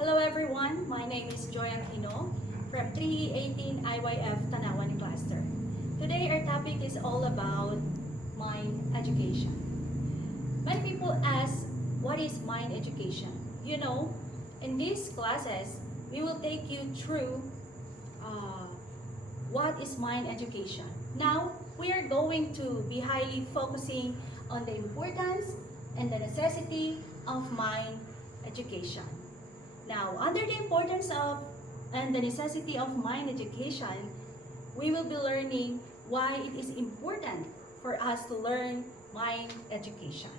Hello everyone, my name is Joy Aquino from 318 IYF Tanawan Cluster. Today our topic is all about mind education. Many people ask, what is mind education? In these classes, we will take you through what is mind education. Now, we are going to be highly focusing on the importance and the necessity of mind education. Now, under the importance of and the necessity of mind education, we will be learning why it is important for us to learn mind education.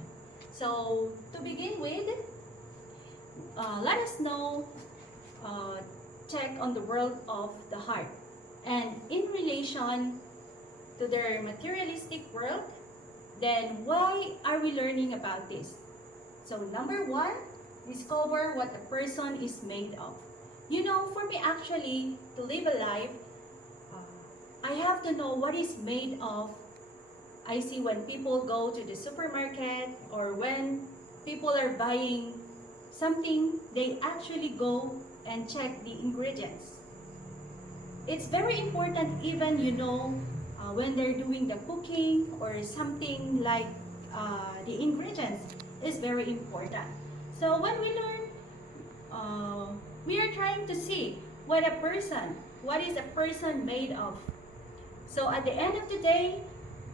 So, to begin with, let us know, check on the world of the heart. And in relation to their materialistic world, then why are we learning about this? So, number one, discover what a person is made of. For me actually, to live a life, I have to know what is made of. I see when people go to the supermarket or when people are buying something, they actually go and check the ingredients. It's very important even, when they're doing the cooking or something like the ingredients is very important. So when we learn, we are trying to see what is a person made of. So at the end of the day,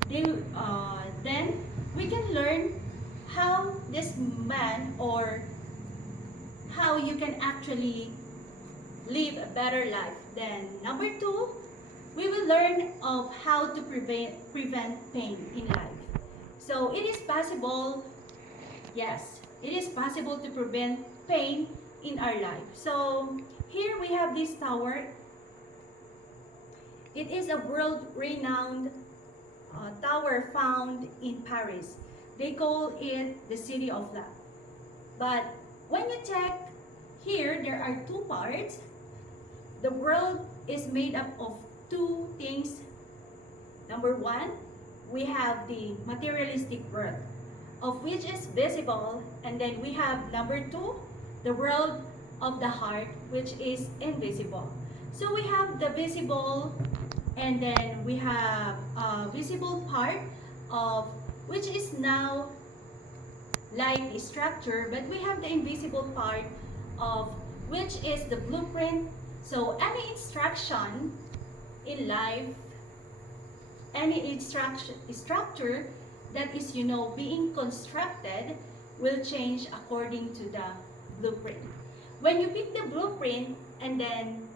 then we can learn how this man or how you can actually live a better life. Then number two, we will learn of how to prevent pain in life. So it is possible, yes, it is possible to prevent pain in our life. So here we have this tower. It is a world-renowned tower found in Paris. They call it the City of Love. But when you check here, there are two parts. The world is made up of two things. Number one, we have the materialistic world, of which is visible, and then we have number two, the world of the heart, which is invisible. So we have the visible, and then we have a visible part of which is now like the structure, but we have the invisible part of which is the blueprint. So any instruction in life, any structure that is, being constructed will change according to the blueprint. When you pick the blueprint and then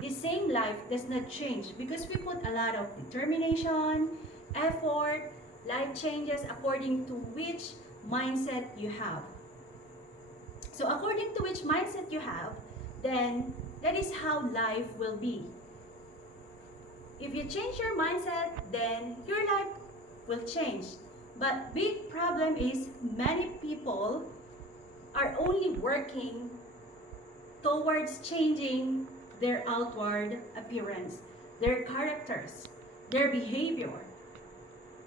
the same life does not change because we put a lot of determination, effort, life changes according to which mindset you have. So according to which mindset you have, then that is how life will be. If you change your mindset, then your life will change. But big problem is many people are only working towards changing their outward appearance, their characters, their behavior.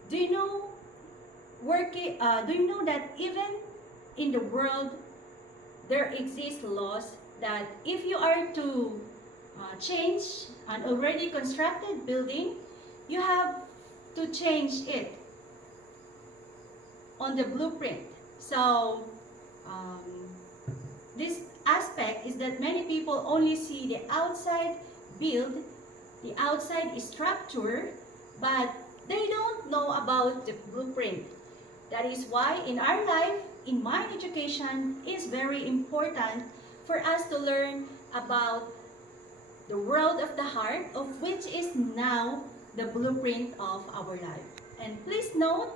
Do you know that even in the world there exist laws that if you are to change an already constructed building, you have to change it on the blueprint. So this aspect is that many people only see the outside build, the outside structure, but they don't know about the blueprint. That is why in our life, in mind education, is very important for us to learn about the world of the heart, of which is now the blueprint of our life. And please note,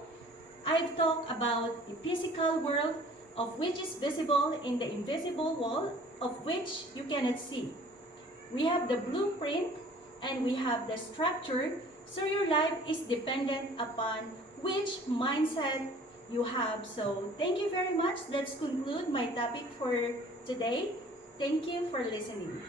I've talked about the physical world, of which is visible in the invisible world, of which you cannot see. We have the blueprint and we have the structure, so your life is dependent upon which mindset you have. So thank you very much. Let's conclude my topic for today. Thank you for listening.